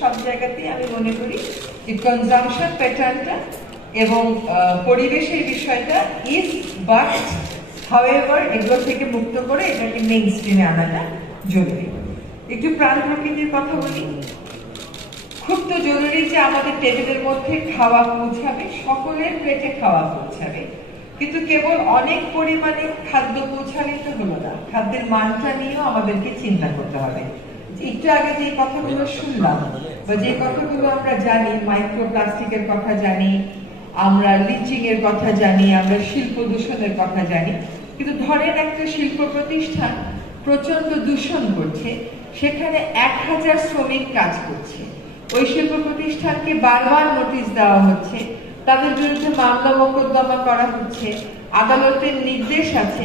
সব জায়গাতেই আমি মনে করি যে কনজাম্পশন প্যাটার্নটা এবং পরিবেশের বিষয়টা ইজ বাট হাউএভার এগুলো থেকে মুক্ত করে এটাকে মেইন স্ট্রিমে আনাটা জরুরি। একটু প্রাণ প্রকৃতির কথা বলি। খুব তো জরুরি যে আমাদের টেবিলের মধ্যে খাওয়া পৌঁছাবে, সকলের পেটে খাওয়া পৌঁছাবে, কিন্তু কেবল অনেক পরিমাণে খাদ্য পৌঁছালে তো হলো না, খাদ্যের মানটা নিয়েও আমাদেরকে চিন্তা করতে হবে। একটু আগে যে কথাগুলো শুনলাম বা যে কথাগুলো আমরা জানি, মাইক্রোপ্লাস্টিকের কথা জানি, আমরা লিচিং এর কথা জানি, আমরা শিল্প দূষণের কথা জানি, কিন্তু ধরেন একটা শিল্প প্রতিষ্ঠান প্রচন্ড দূষণ করছে, সেখানে 1000 শ্রমিক কাজ করছে, ওই শিল্প প্রতিষ্ঠানকে বারবার নোটিশ দেওয়া হচ্ছে, তাদের বিরুদ্ধে মামলা মোকদ্দমা করা হচ্ছে, আদালতের নির্দেশ আছে,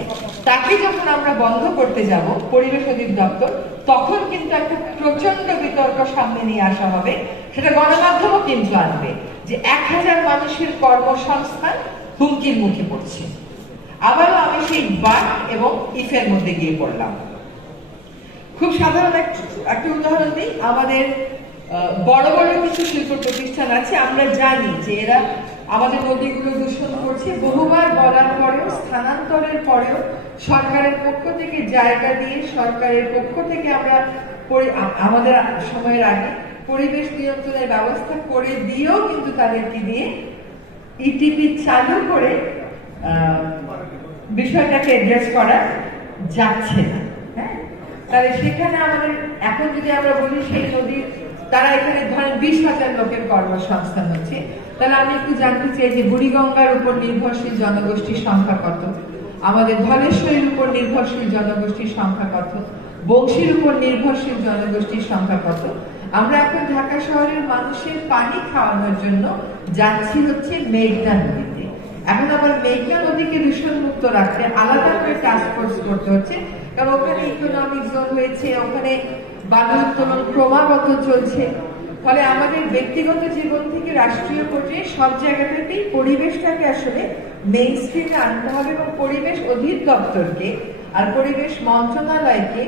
তাকে যখন আমরা বন্ধ করতে যাব পরিবেশ অধিদপ্তর, তখন কিন্তু একটা প্রচন্ড বিতর্ক সামনে নিয়ে আসা হবে, সেটা গণমাধ্যমও কিন্তু আনবে যে 1000 মানুষের কর্মসংস্থান হুমকির মুখে পড়ছে। আবারও আমি সেই বাট এবং ইফের মধ্যে গিয়ে পড়লাম। খুব সাধারণ একটা উদাহরণ দিই, আমাদের বড় বড় কিছু শিল্প প্রতিষ্ঠান আছে, আমরা জানি যে এরা আমাদের নদীগুলো দূষণ করছে, বহুবার বলার পরেও, স্থানান্তরের পরেও সরকারের পক্ষ থেকে জায়গা দিয়ে, সরকারের পক্ষ থেকে আমরা আমাদের সময়ের আগে পরিবেশ নিয়ন্ত্রণের ব্যবস্থা করে দিয়েও কিন্তু তাদেরকে দিয়ে ইটিপি চালু করে বিষয়টাকে অ্যাড্রেস করা যাচ্ছে না। হ্যাঁ, তাহলে সেখানে আমাদের এখন যদি আমরা বলি সেই নদীর, তারা এখানে ধরেন 20,000 লোকের কর্মসংস্থান হচ্ছে, তাহলে আমি একটু জানতে চাই যে বুড়িগঙ্গার উপর নির্ভরশীল জনগোষ্ঠীর সংখ্যা কত, আমাদের ধলেশ্বরীর উপর নির্ভরশীল জনগোষ্ঠীর সংখ্যা কত, বংশীর উপর নির্ভরশীল জনগোষ্ঠীর সংখ্যা কত। আমরা এখন ঢাকা শহরের মানুষের পানি খাওয়ানোর জন্য যাচ্ছি হচ্ছে মেঘনা নদীতে। এখন আবার মেঘনা নদীকে দূষণ মুক্ত রাখতে আলাদা করে টাস্ক ফোর্স করতে হচ্ছে, কারণ ওখানে ইকোনমিক জোন হয়েছে, ওখানে বালু উত্তোলন ক্রমাগত চলছে। ফলে আমাদের ব্যক্তিগত জীবন থেকে রাষ্ট্রীয় পর্যায়ে সব জায়গাতেই পরিবেশটাকে আসলে মেইন স্ট্রিমে আনতে হবে এবং পরিবেশ অধিদপ্তরকে আর পরিবেশ মন্ত্রণালয়কে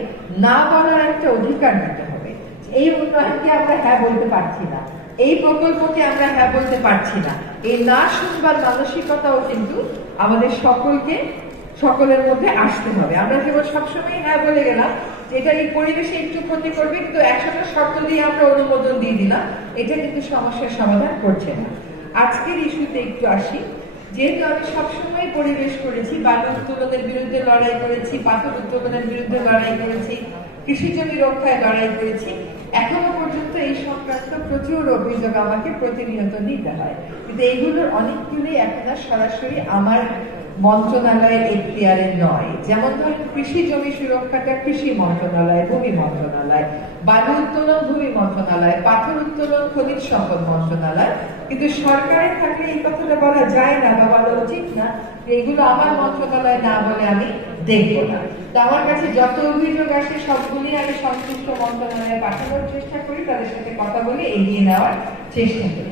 না বলার একটা অধিকার দিতে হবে। এই উন্নয়নকে আমরা হ্যাঁ বলতে পারছি না, এই প্রকল্পকে আমরা হ্যাঁ বলতে পারছি না, এই না শুনবার মানসিকতাও কিন্তু আমাদের সকলের মধ্যে আসতে হবে। আমরা যেমন সবসময় হ্যাঁ বলে গেলাম এটা এই পরিবেশে একটু ক্ষতি করবে, কিন্তু 100টা শর্ত দিয়ে আমরা অনুমোদন দিয়ে দিলাম, এটা কিন্তু সমস্যার সমাধান করছে না। আজকের ইস্যুতে একটু আসি। যেহেতু আমি সবসময় পরিবেশ করেছি, বালু উত্তোলনের বিরুদ্ধে লড়াই করেছি, পাথর উত্তোলনের বিরুদ্ধে লড়াই করেছি, কৃষি জমি রক্ষায় লড়াই করেছি, এখনো পর্যন্ত এই সংক্রান্ত প্রচুর অভিযোগ আমাকে প্রতিনিয়ত নিতে হয়, কিন্তু এইগুলোর অনেকগুলি এখন আর সরাসরি আমার মন্ত্রণালয়ের এখতিয়ারে নয়। যেমন ধরেন কৃষি জমি সুরক্ষাটা কৃষি মন্ত্রণালয়, ভূমি মন্ত্রণালয়, বালু উত্তোলন ভূমি মন্ত্রণালয়, পাথর উত্তোলন খনিজ সম্পদ মন্ত্রণালয়, কিন্তু সরকারের থাকলে এই কথাটা বলা যায় না বা বলা উচিত না, এগুলো আমার মন্ত্রণালয় না বলে আমি দেখবো না। তো আমার কাছে যত অভিযোগ আসে সবগুলি আমি সংশ্লিষ্ট মন্ত্রণালয়ে পাঠানোর চেষ্টা করি, তাদের সাথে কথা বলে এগিয়ে নেওয়ার চেষ্টা করি।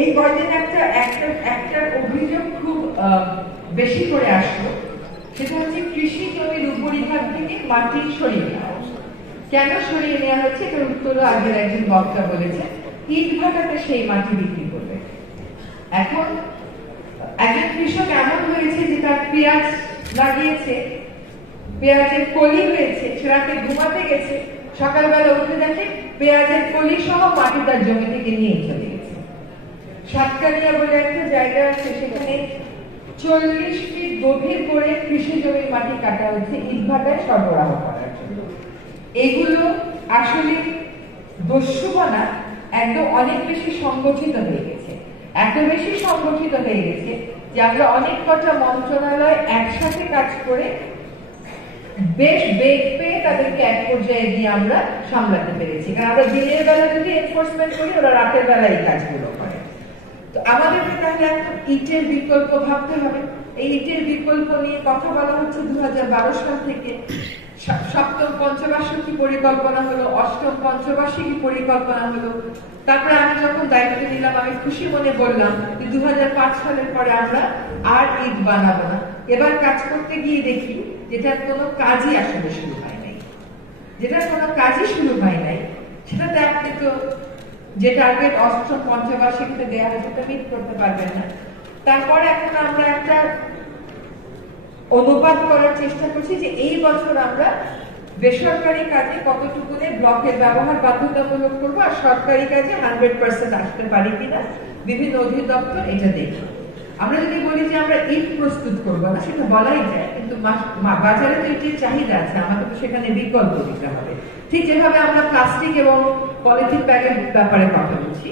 এই কয়েকদিন একটা অভিযোগ খুব বেশি করে আসলো, সেটা হচ্ছে কৃষি জমির উপরিভাগ থেকে মাটি সরিয়ে নেওয়া। কেন সরিয়ে নেওয়া হচ্ছে এটার উত্তরও আগের একজন বক্তা বলেছে, ইট ভাটাতে সেই মাটি বিক্রি করবে। এখন একজন কৃষক এমন হয়েছে যে তার পেঁয়াজ লাগিয়েছে, পেঁয়াজের কলি হয়েছে, সে রাতে ঘুমাতে গেছে, সকালবেলা উঠে দেখে পেঁয়াজের কলি সহ মাটি তার জমি থেকে নিয়ে চলে গেছে। সাতকানিয়া বলে একটা জায়গা আছে, সেখানে 40 ফিট গভীর করে কৃষি জমির মাটি কাটা হয়েছে ইটভাটায় সরবরাহ করার জন্য। এগুলো আসলে দস্যুপনা একদম অনেক বেশি সংগঠিত হয়ে গেছে, এত বেশি সংগঠিত হয়ে গেছে যে আমরা অনেক কটা মন্ত্রণালয় একসাথে কাজ করে বেশ বেগ পেয়ে তাদেরকে এক পর্যায়ে গিয়ে আমরা সামলাতে পেরেছি। কারণ আমরা দিনের বেলা যদি এনফোর্সমেন্ট করি, ওরা রাতের বেলা এই কাজগুলো করে। তো আমাদেরকে তাহলে এখন ইটের বিকল্প ভাবতে হবে। এই ইটের বিকল্প নিয়ে কথা বলা হচ্ছে 2012 সাল থেকে। সপ্তম পঞ্চবার্ষিকী পরিকল্পনা হলো, অষ্টম পঞ্চবার্ষিকী পরিকল্পনা হলো। তারপরে আমি যখন দায়িত্ব নিলাম আমি খুশি মনে বললাম যে 2005 সালের পরে আমরা আর ইট বানাবো না। এবার কাজ করতে গিয়ে দেখি যেটার কোনো কাজই আসলে শুরু হয় নাই। যেটা কোনো কাজই শুরু হয় নাই, সেটাতে আপনি তো যে টার্গেট অষ্টম পঞ্চবার্ষিকীতে দেওয়া হয় সেটা মিট করতে পারবেন না। তারপরে এখন আমরা একটা অনুপাত করার চেষ্টা করছি যে এই বছর আমরা বেসরকারি কাজে কতটুকু ব্লকের ব্যবহার বাধ্যতামূলক করবো, আর সরকারি কাজে 100% আসতে পারি কিনা বিভিন্ন অধিদপ্তর এটা দেখি। আমরা যদি বলি যে আমরা ইট প্রস্তুত করবো না, সেটা বলাই যায়, কিন্তু বাজারে তো ইটের চাহিদা আছে, আমাকে তো সেখানে বিকল্প দিতে হবে। ঠিক যেভাবে আমরা প্লাস্টিক এবং পলিথিন ব্যাগের ব্যাপারে কথা বলছি,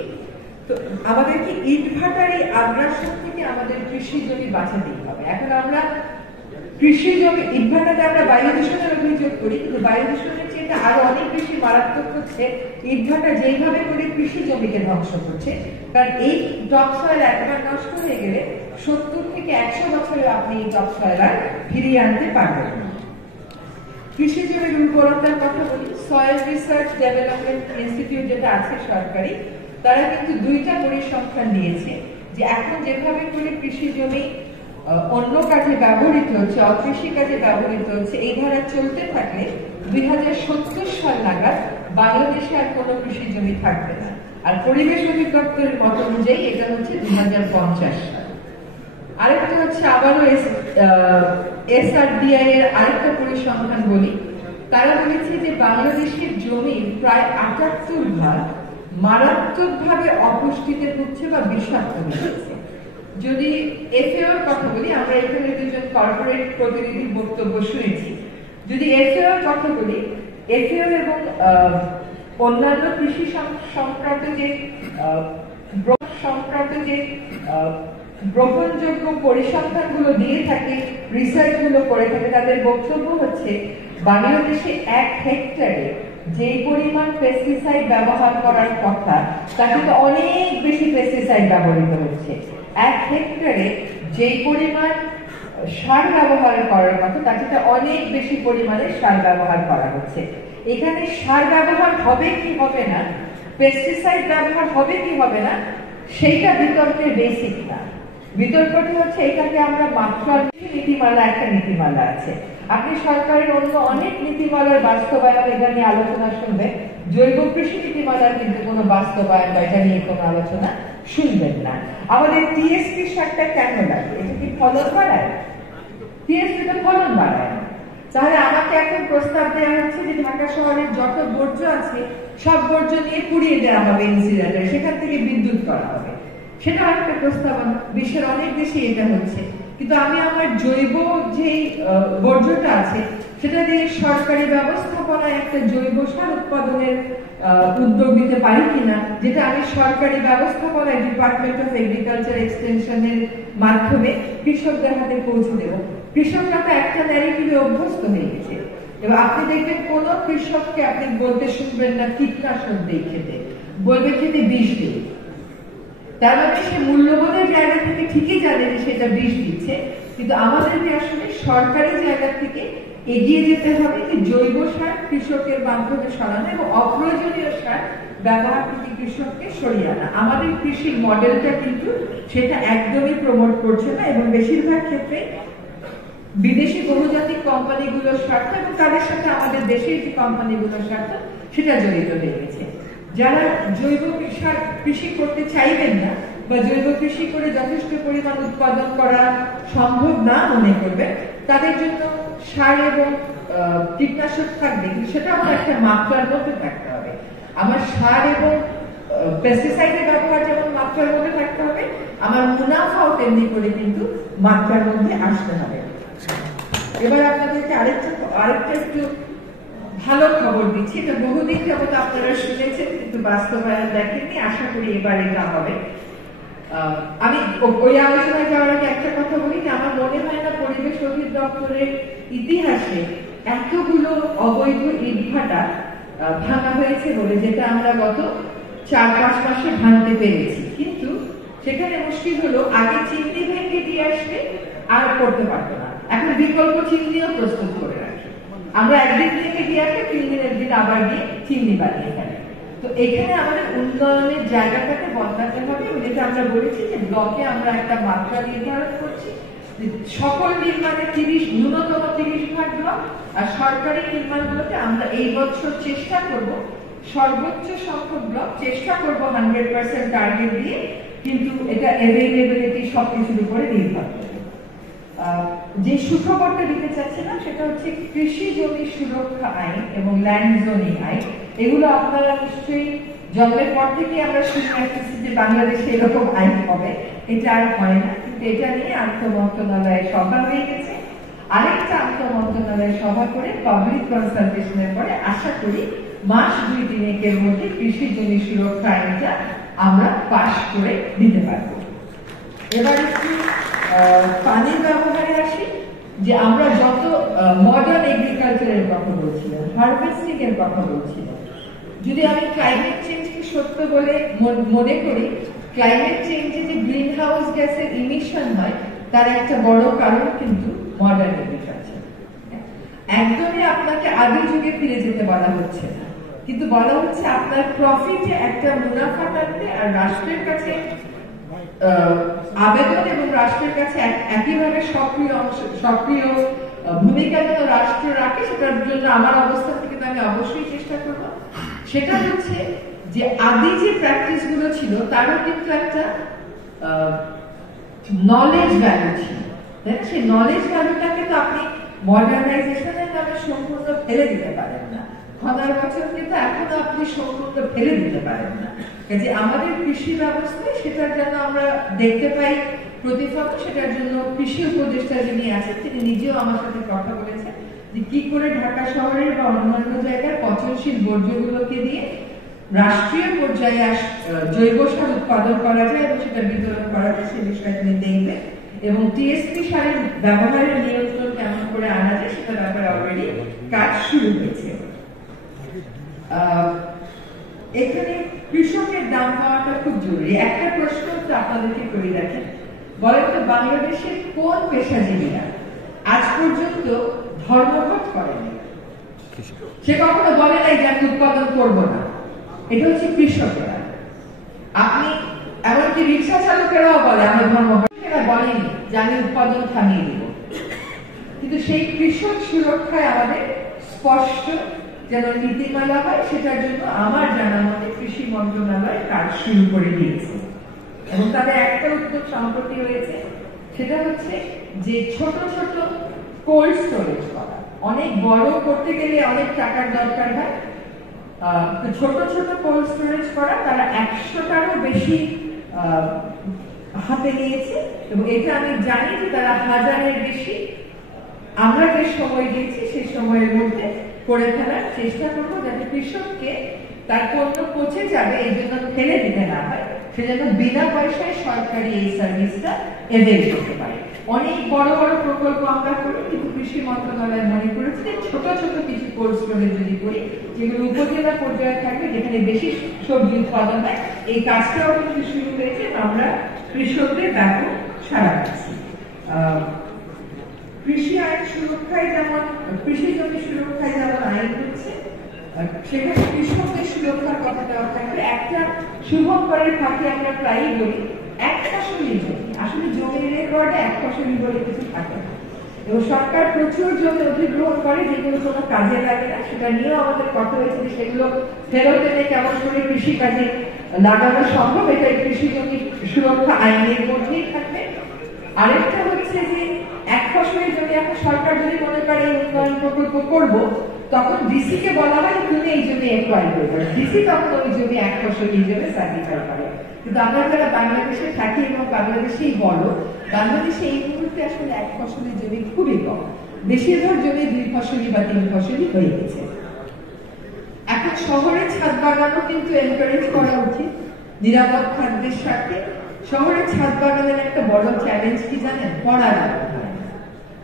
তো আমাদেরকে ইট ভাটারি আগ্রাসন থেকে আমাদের কৃষি জমি বাঁচাতেই হবে। এখন আমরা কৃষি জমি ইট ভাটাতে আমরা বায়ু দূষণের অভিযোগ করি, কিন্তু বায়ু দূষণের চেয়ে আরো অনেক বেশি মারাত্মক হচ্ছে ইট ভাটা যেইভাবে করে কৃষি জমিকে ধ্বংস করছে। কারণ এই টপসয়েল একবার নষ্ট হয়ে গেলে 70 থেকে 100 বছরে আপনি এই টপসয়েল আর ফিরিয়ে আনতে পারবেন না। কৃষি জমির উর্বরতার কথা বলি, সয়েল রিসার্চ ডেভেলপমেন্ট ইনস্টিটিউট যেটা আছে সরকারি, তারা কিন্তু 2টা পরিসংখ্যান দিয়েছে যে এখন যেভাবে করে কৃষি জমি অন্য কাজে ব্যবহৃত হচ্ছে, অকৃষি কাজে ব্যবহৃত হচ্ছে, এই ধারা চলতে থাকলে 2070 সাল নাগাদ বাংলাদেশে আর কোনো কৃষি জমি থাকবে না। আর পরিবেশ অধিদপ্তরের মত অনুযায়ী এটা হচ্ছে 2050 সাল। আরেকটা হচ্ছে আবারও SRDI এর আরেকটা পরিসংখ্যান বলি, তারা বলেছে যে বাংলাদেশের জমির প্রায় 78% মারাত্মকভাবে অপুষ্টিতে ভুগছে বা বিষাক্ত হয়ে গেছে। যদি FAO এর কথা বলি, আমরা এখানে দুজন কর্পোরেট প্রতিনিধির বক্তব্য শুনেছি, যদি FAO এর কথা বলি, FAO এবং অন্যান্য কৃষি সংক্রান্ত যে গ্রহণযোগ্য পরিসংখ্যানগুলো দিয়ে থাকে, রিসার্চগুলো করে থাকে, তাদের বক্তব্য হচ্ছে বাংলাদেশে 1 হেক্টরে যে পরিমাণ পেস্টিসাইড ব্যবহার করার কথা তার থেকে অনেক বেশি পেস্টিসাইড ব্যবহৃত হচ্ছে। 1 হেক্টরে যে পরিমাণ সার ব্যবহার করার কথা তার থেকে অনেক বেশি পরিমাণে সার ব্যবহার করা হচ্ছে। এখানে সার ব্যবহার হবে কি হবে না, পেস্টিসাইড ব্যবহার হবে কি হবে না, সেইটা বিতর্কের বেসিক না। বিতর্কটি হচ্ছে এটাকে আমরা মাত্রার নীতিমালা, একটা নীতিমালা আছে, আপনি সরকারের অন্য অনেক নীতিমালার বাস্তবায়ন এটা নিয়ে আলোচনা শুনবেন, জৈব কৃষি নীতিমালার কিন্তু কোনো বাস্তবায়ন বা এটা নিয়ে কোনো আলোচনা শুনবেন না। আমাদের টিএসপি সারটা কেন লাগে? এটা কি ফলন বাড়ায়? টিএসপি তো ফলন বাড়ায় না। তাহলে আমাকে এখন প্রস্তাব দেওয়া হচ্ছে যে ঢাকা শহরের যত বর্জ্য আছে সব বর্জ্য নিয়ে পুড়িয়ে দেওয়া হবে ইনসিনারেটরে, সেখান থেকে বিদ্যুৎ করা হবে। সেটা একটা প্রস্তাবনা, বিশ্বের অনেক দেশে এটা হচ্ছে। কিন্তু আমি আমার জৈব যে বর্জ্যটা আছে সেটা দিয়ে সরকারি ব্যবস্থাপনায় একটা জৈব সার উৎপাদনের উদ্যোগ নিতে পারি কিনা, যেটা আমি সরকারি ব্যবস্থাপনায় ডিপার্টমেন্ট অফ এগ্রিকালচার এক্সটেনশনের মাধ্যমে কৃষকদের হাতে পৌঁছে দেব। কৃষকরা তো একটা ন্যারেটিভে অভ্যস্ত হয়ে গেছে, এবং আপনি দেখবেন কোন কৃষককে আপনি বলতে শুনবেন না কীটনাশক দিয়ে খেতে, বলবে খেতে বিষ দিয়ে। তার মানে সে মূল্যবোধের জায়গা থেকে ঠিকই জানে যে সেটা বিষ দিচ্ছে, কিন্তু আমাদেরকে আসলে সরকারি জায়গা থেকে এগিয়ে যেতে হবে যে জৈব সার কৃষকের মাধ্যমে সরানো এবং অপ্রয়োজনীয় সার ব্যবহার থেকে কৃষককে সরিয়ে আনা। আমাদের কৃষির মডেলটা কিন্তু সেটা একদমই প্রমোট করছে না, এবং বেশিরভাগ ক্ষেত্রে বিদেশি বহুজাতিক কোম্পানিগুলোর স্বার্থ এবং তাদের সাথে আমাদের দেশের যে কোম্পানিগুলোর স্বার্থ সেটা জড়িত হয়ে গেছে। যারা জৈব কৃষি করতে চাইবেন না বা জৈব কৃষি করে যথেষ্ট পরিমাণ উৎপাদন করা সম্ভব না মনে করবেন, তাদের জন্য সার এবং কীটনাশক থাকবে, কিন্তু সেটা আমার একটা মাত্রার মধ্যে থাকতে হবে। আমার সার এবং পেস্টিসাইডের ব্যবহার যেমন মাত্রার মধ্যে থাকতে হবে, আমার মুনাফাও তেমনি করে কিন্তু মাত্রার মধ্যে আসতে হবে। এবার আপনাদেরকে আরেকটা একটু ভালো খবর দিচ্ছি, এটা বহুদিন যাবত আপনারা শুনেছেন কিন্তু বাস্তবায়ন দেখেননি, আশা করি এবার এটা হবে। আমি ওই আলোচনায় যাওয়ার আগে একটা কথা বলি যে আমার মনে হয় না পরিবেশ অধিদপ্তরের ইতিহাসে এতগুলো অবৈধ ইটভাটা ভাঙা হয়েছে বলে, যেটা আমরা গত 4-5 মাসে ভাঙতে পেরেছি। কিন্তু সেখানে মুশকিল হলো আগে চিমনি ভেঙে দিয়ে আসলে আর করতে পারতো না, এখন বিকল্প চিমনিও প্রস্তুত করে রাখে। আমরা একদিন থেকে দিয়ে আসলে 3 দিনের দিন আবার গিয়ে চিমনি বানিয়ে ফেলি। তো এখানে আমাদের উন্নয়নের জায়গাটাকে বদলাতে হবে, যেটা আমরা বলেছি যে ব্লকে আমরা একটা মাত্রা নির্ধারণ করছি, সকল নির্মাণে ন্যূনতম 30 ভাগ ব্লক আর সরকারি নির্মাণগুলোতে আমরা এই বছর চেষ্টা করব সর্বোচ্চ সংখ্যক ব্লক, চেষ্টা করব 100% টার্গেট দিয়ে, কিন্তু এটা অ্যাভেইলেবিলিটি সবকিছুর উপরে নির্ভর করে। যে সুখবরটা দিতে চাচ্ছিলাম সেটা হচ্ছে কৃষি জমি সুরক্ষা আইন এবং ল্যান্ড জোনিং আইন। এগুলো আপনারা নিশ্চয়ই জন্মের পর থেকে আমরা শুনে আসতেছি যে বাংলাদেশে এরকম আইন হবে, এটা আর হয় না। কিন্তু এটা নিয়ে আন্তঃ মন্ত্রণালয়ে সভা হয়ে গেছে, আরেকটা আন্তঃ মন্ত্রণালয়ে সভা করে পাবলিক কনসালটেশনের পরে আশা করি মাস 2-3 মধ্যে কৃষি জমি সুরক্ষা আইনটা আমরা পাশ করে দিতে পারবো। এবার একটু পানির ব্যবহারে আসি, যে আমরা যত মডার্ন এগ্রিকালচারের কথা বলছিলাম, হারভেস্টিং এর কথা বলছিলাম, যদি আমি ক্লাইমেট চেঞ্জকে সত্য বলে মনে করি, ক্লাইমেট চেঞ্জে যে গ্রিন হাউস গ্যাসের ইমিশন হয় তার একটা বড় কারণ কিন্তু মডার্ন এগ্রিকালচার। একদমই আপনাকে আদি যুগে ফিরে যেতে বলা হচ্ছে না, কিন্তু বলা হচ্ছে আপনার প্রফিটে একটা মুনাফা টানতে আর রাষ্ট্রের কাছে আবেদন এবং রাষ্ট্রের কাছে একইভাবে সক্রিয় ভূমিকা যেন রাষ্ট্র রাখে, সেটার জন্য আমার অবস্থান থেকে আমি অবশ্যই চেষ্টা করব। সেটা হচ্ছে যে আদি যে প্র্যাকটিস গুলো ছিল তারও কিন্তু একটা নলেজ ভ্যালু ছিল, তাই না? সেই নলেজ ভ্যালুটাকে তো আপনি মডার্নাইজেশনের নামে সম্পূর্ণ ফেলে দিতে পারেন না, খনার বছর কিন্তু এখনো আপনি সম্পূর্ণ ফেলে দিতে পারেন না। কাজে আমাদের কৃষি ব্যবস্থায় সেটার জন্য আমরা দেখতে পাই প্রতিফলন। সেটার জন্য কৃষি উপদেষ্টা যিনি আছেন তিনি নিজেও আমার সাথে কথা বলেছেন যে কি করে ঢাকা শহরের বা অন্যান্য জায়গার পচনশীল বর্জ্যগুলোকে দিয়ে রাষ্ট্রীয় পর্যায়ে জৈব সার উৎপাদন করা যায় এবং সেটা বিতরণ করা যায়, সে বিষয়ে তিনি দেখবেন। এবং টিএসপি সারের ব্যবহারের নিয়ন্ত্রণ কেমন করে আনা যায় সেটা ব্যাপারে অলরেডি কাজ শুরু হয়েছে। এখানে কৃষকের দাম পাওয়াটা খুব জরুরি। একটা প্রশ্ন তো আপনাদেরকে করে রাখেন, বলেন তো বাংলাদেশের কোন পেশাজীবীরা আজ পর্যন্ত ধর্মঘট করেনি? সে কখনো বলে নাই যে আমি উৎপাদন করবো না। এটা হচ্ছে কৃষকেরা। আপনি এমনকি রিক্সা চালকেরাও বলে আমি ধর্মঘট, এরা বলেনি যে আমি উৎপাদন থামিয়ে দেব। কিন্তু সেই কৃষক সুরক্ষায় আমাদের স্পষ্ট যেন নীতিমালা হয়, সেটার জন্য আমার জানা মতে কৃষি মন্ত্রণালয় কাজ শুরু করে দিয়েছে। এবং তাদের একটা উদ্যোগ সম্প্রতি হয়েছে, সেটা হচ্ছে যে ছোট ছোট কোল্ড স্টোরেজ করা। অনেক বড় করতে গেলে অনেক টাকার দরকার হয়, ছোট ছোট কোল্ড স্টোরেজ করা। তারা 100টারও বেশি হাতে নিয়েছে এবং এটা আমি জানি যে তারা 1000-এর বেশি আমরা যে সময় দিয়েছি সেই সময়ের মধ্যে করে ফেলার চেষ্টা করবো, যাতে কৃষককে তার পণ্য পচে যাবে এই জন্য ফেলে দিতে না হয়, সেজন্য বিনা পয়সায় সরকারি এই সার্ভিসটা এভেল করতে পারে। অনেক বড় বড় প্রকল্প আমরা করি, কিন্তু কৃষি মন্ত্রণালয় মনে করেছে যে ছোট ছোট কিছু কোল্ড স্টোরেজ যদি করি যেগুলো উপজেলা পর্যায়ে থাকবে, যেখানে বেশি সবজি উৎপাদন হয়, এই কাজটাও কিন্তু শুরু হয়েছে। আমরা কৃষকদের ব্যাপক সাড়া পাচ্ছি। কৃষি আইন সুরক্ষায় যেমন, কৃষি জমি সুরক্ষায় যেমন আইন হচ্ছে, সেখানে কৃষকদের সুরক্ষার কথাটাও থাকবে। একটা শুভঙ্করের ফাঁকে আমরা প্রায়ই বলি এক ফসলি জমি, আসলে জমির রেকর্ডে এক ফসলি বলে কিছু থাকে না এবং সরকার প্রচুর জমি অধিগ্রহণ করে যেগুলো কোনো কাজে লাগে না। সেটা নিয়েও আমাদের কথা হয়েছে যে সেগুলো ফেরত এনে কেমন করে কৃষি কাজে লাগানো সম্ভব, এটা কৃষি জমি সুরক্ষা আইনের মধ্যেই থাকবে। আরেকটা হচ্ছে যে এক ফসলি জমি এখন সরকার যদি মনে করে উন্নয়ন প্রকল্প করবো, তখন ডিসি কে বলা হয় তুমি এই জমি এনকোয়ারি করবে, ডিসি তখন ওই জমি এক ফসলি হিসেবে সার্টিফাই করে। কিন্তু আমরা যারা বাংলাদেশে থাকি এবং বাংলাদেশেই বড়, বাংলাদেশে এই মুহূর্তে আসলে এক ফসলি জমি খুবই কম, বেশিরভাগ জমি 2 ফসলি বা 3 ফসলি হয়ে গেছে। এখন শহরে ছাদ বাগানও কিন্তু এনকারেজ করা উচিত নিরাপদ খাদ্যের সাথে। শহরে ছাদ বাগানের একটা বড় চ্যালেঞ্জ কি জানেন? পরাগায়ন হয় না।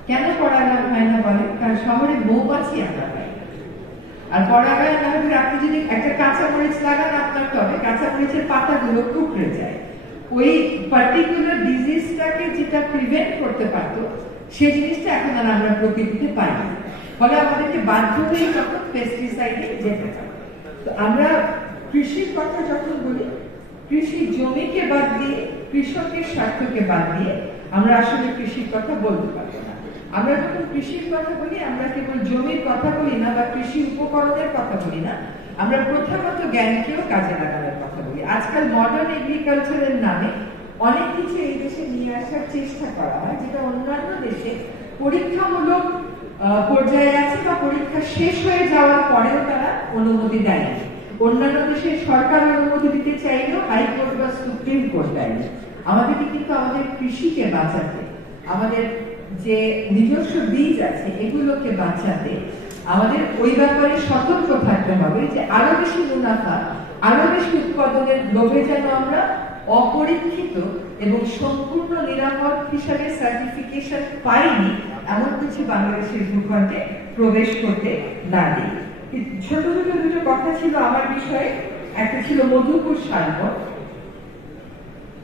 কেন পরাগায়ন হয় না বলেন? কারণ শহরে মৌমাছি আমরা পাই, আর পরাগায়ন না হলে আপনি যদি একটা কাঁচা মরিচ লাগান আপনার টবে, কাঁচা মরিচের পাতাগুলো কুকড়ে যায়। ওই পার্টিকুলার ডিজিজটাকে যেটা প্রিভেন্ট করতে পারতো সেই জিনিসটা এখন আর আমরা প্রকৃতিতে পাই না, ফলে আমাদেরকে বাধ্য হয়ে তখন পেস্টিসাইডে যেতে হয়। তো আমরা কৃষির কথা যখন বলি, কৃষি জমিকে বাদ দিয়ে, কৃষকের স্বার্থকে বাদ দিয়ে আমরা আসলে কৃষির কথা বলতে পারবো না। আমরা যখন কৃষির কথা বলি আমরা কেবল জমির কথা বলি না বা কৃষি উপকরণের কথা বলি না, আমরা প্রথাগত জ্ঞানকেও কাজে লাগানোর কথা বলি। আজকাল মডার্ন এগ্রিকালচারের নামে অনেক কিছু এই দেশে নিয়ে আসার চেষ্টা করা হয়, যেটা অন্যান্য দেশে পরীক্ষামূলক পর্যায়ে আছে বা পরীক্ষা শেষ হয়ে যাওয়ার পরেও তারা অনুমতি দেয়। অন্যান্য দেশে সরকার অনুমতি দিতে চাইলেও হাইকোর্ট বা সুপ্রিম কোর্ট দেয়নি। আমাদেরকে কিন্তু আমাদের কৃষিকে বাঁচাতে, আমাদের যে নিজস্ব বীজ আছে এগুলোকে বাঁচাতে আমাদের ওই ব্যাপারে সতর্ক থাকতে হবে যে আরো বেশি মুনাফা, আরো বেশি উৎপাদনের লোভে যেন আমরা অপরীক্ষিত এবং সম্পূর্ণ নিরাপদ হিসাবে সার্টিফিকেশন পাইনি এমন কিছু বাংলাদেশের ভূখণ্ডে প্রবেশ করতে না দিই। ছোট ছোট দুটো কথা ছিল আমার বিষয়ে। একটা ছিল মধুপুর শালবন।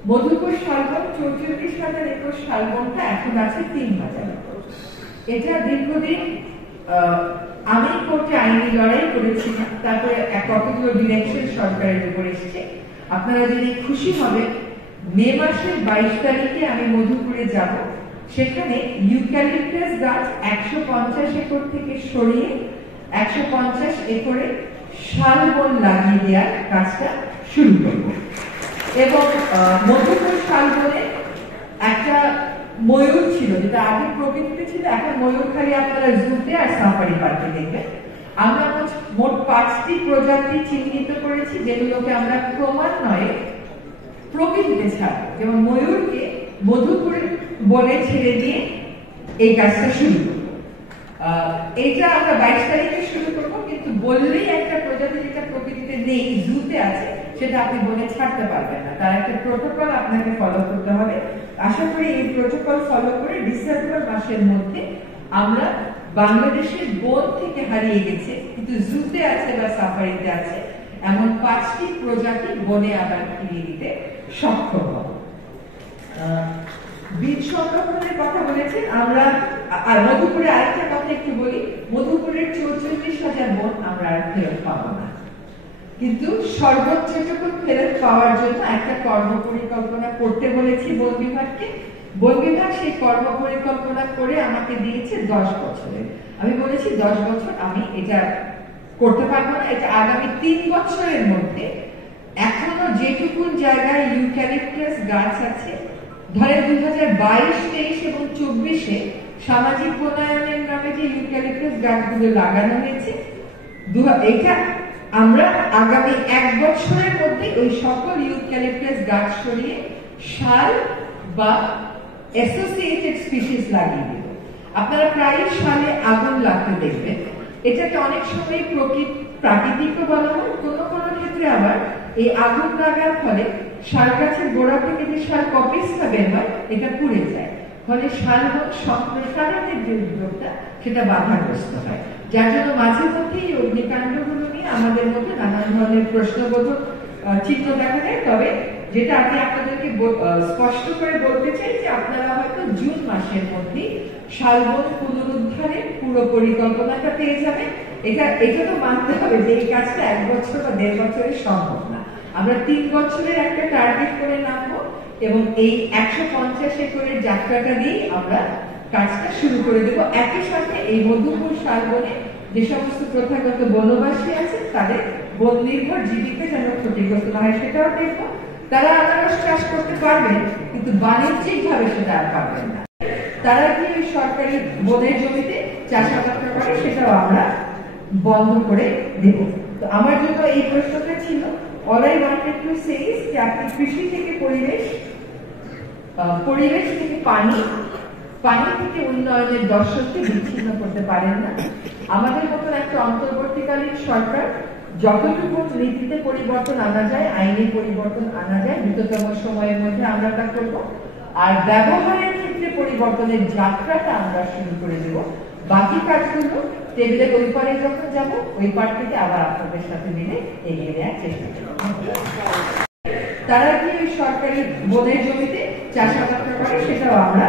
মধুপুর শালবন 44,000 একর শালবনটা এখন আছে 3,000 একর। এটা দীর্ঘদিন আমি কোর্টে আইনি লড়াই করেছিলাম, তারপরে কতগুলো ডিরেকশন সরকারের উপর এসেছে। আপনারা জেনে খুশি হবেন, মে মাসের 22 তারিখে আমি মধুপুরে যাব। সেখানে ইউক্যালিপটাস গাছ 150 একর থেকে সরিয়ে 150 একরে শালবন লাগিয়ে দেওয়ার কাজটা শুরু করব। এবং মধুপুর শালবনে একটা ময়ূর ছিল, যেটা আগে প্রকৃতিতে ছিল, এখন ময়ূর খালি আপনারা জুতে আর সাফারি পার্কে দেখবেন। আমরা মোট 5টি প্রজাতি চিহ্নিত করেছি, যেগুলোকে আমরা ক্রমান্বয়ে প্রকৃতিতে ছাড়ব। যেমন ময়ূরকে মধুপুর বনে ছেড়ে দিয়ে এই কাজটা শুরু করব। এইটা আমরা 22 তারিখে শুরু করবো, কিন্তু বললেই একটা প্রজাতি যেটা প্রকৃতিতে নেই, জুতে আছে, সেটা আপনি বনে ছাড়তে পারবেন না। তার একটা প্রোটোকল আপনাকে ফলো করতে হবে। আশা করি এই প্রোটোকল ফলো করে ডিসেম্বর মাসের মধ্যে আমরা বাংলাদেশের বন থেকে হারিয়ে গেছে কিন্তু জুতে আছে বা সাফারিতে আছে এমন 5টি প্রজাতি বনে আবার ফিরিয়ে দিতে সক্ষম হব। বীজ সংরক্ষণের কথা বলেছেন আমরা, আর মধুপুরে আরেকটা কথা একটু বলি, মধুপুরের 44,000 বন আমরা আর ফেরত পাবো না, কিন্তু সর্বোচ্চটুকু ফেরত পাওয়ার জন্য একটা কর্ম পরিকল্পনা করতে বলেছি বন বিভাগকে। বন বিভাগ সেই কর্ম পরিকল্পনা করে আমাকে দিয়েছে 10 বছরের। আমি বলেছি 10 বছর আমি এটা করতে পারবো না, এটা আগামী 3 বছরের মধ্যে এখনো যেটুকুন জায়গায় ইউক্যালিপটাস গাছ আছে, ধরে 2022, 23 এবং 24-এ সামাজিক বনায়নের নামে যে ইউক্যালিপটাস গাছগুলো লাগানো হয়েছে, এটা আমরা আগামী 1 বছরের মধ্যে ওই সকল ইউক্যালিপটাস গাছ সরিয়ে শাল বা অ্যাসোসিয়েটেড স্পিসিস লাগিয়ে দেব। আপনারা প্রায় শালে আগুন লাগতে দেখবেন। এটাকে অনেক সময় প্রাকৃতিকও বলা হয়, কোনো কোনো ক্ষেত্রে আবার এই আগুন লাগার ফলে শাল গাছের গোড়া থেকে যে শাল কপিসটা বের হয় এটা পুড়ে যায়, ফলে শালবন সম্প্রসারণের যে উদ্যোগটা সেটা বাধাগ্রস্ত হয়। যার জন্য মাঝে মধ্যে এই অগ্নিকাণ্ডগুলো নিয়ে আমাদের মধ্যে নানান ধরনের প্রশ্নবোধক চিত্র দেখা যায়। তবে যেটা আমি আপনাদেরকে স্পষ্ট করে বলতে চাই যে আপনারা হয়তো জুন মাসের মধ্যে শালবন পুনরুদ্ধারের পুরো পরিকল্পনাটা পেয়ে যাবেন। এটা তো মানতে হবে যে এই কাজটা 1 বছর বা 1.5 বছরে সম্ভব না। আমরা 3 বছরের একটা টার্গেট করে নামবো এবং এই 150 একরের যাত্রাটা দিয়ে আমরা কাজটা শুরু করে দেব। একই সাথে এই মধুপুর শালবনে যে সমস্ত প্রথাগত বনবাসী আছে তাদের বন নির্ভর জীবিকা যেন ক্ষতিগ্রস্ত না হয় সেটাও দেখবো। তারা আনারস চাষ করতে পারবেন কিন্তু বাণিজ্যিক ভাবে সেটা আর পারবেন না। তারা কি ওই সরকারি বনের জমিতে চাষাবাদ করে সেটাও আমরা বন্ধ করে দেব। তো আমার জন্য এই প্রশ্নটা ছিল, all I wanted to say is যে আপনি কৃষি থেকে পরিবেশ থেকে পানি থেকে উন্নয়নের দর্শনকে বিচ্ছিন্ন করতে পারেন না। আমাদের মতন একটা অন্তর্বর্তীকালীন সরকার যতটুকু নীতিতে পরিবর্তন আনা যায়, আইনি পরিবর্তন আনা যায়, দ্রুততম সময়ের মধ্যে আমরা তা করব। আর ব্যবহারের ক্ষেত্রে পরিবর্তনের যাত্রাটা আমরা শুরু করে দেব। বাকি কাজগুলো টেবিলের ওই পারে যখন যাব ওই পার থেকে আবার আপনাদের সাথে মিলে এগিয়ে নেওয়ার চেষ্টা করব। তারা কি ওই সরকারি বনের জমিতে চাষাবাদ করে সেটাও আমরা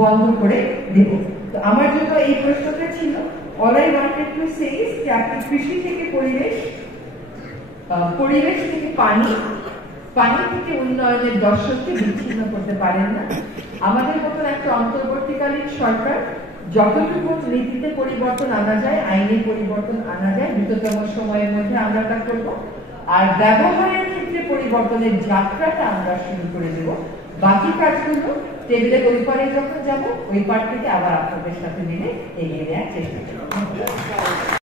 বন্ধ করে দেব। তো আমার জন্য এই প্রশ্নটা ছিল, all I wanted to say is যে আপনি কৃষি থেকে পরিবেশ থেকে পানি থেকে উন্নয়নের দর্শনকে বিচ্ছিন্ন করতে পারেন না। আমাদের মতন একটা অন্তর্বর্তীকালীন সরকার যতটুকু নীতিতে পরিবর্তন আনা যায়, আইনে পরিবর্তন আনা যায়, দ্রুততম সময়ের মধ্যে আমরা তা করব। আর ব্যবহারের ক্ষেত্রে পরিবর্তনের যাত্রাটা আমরা শুরু করে দেব। বাকি কাজগুলো টেবিলের ওই পারে যখন যাব, ওই পার থেকে আবার আপনাদের সাথে মিলে এগিয়ে নেওয়ার চেষ্টা করব।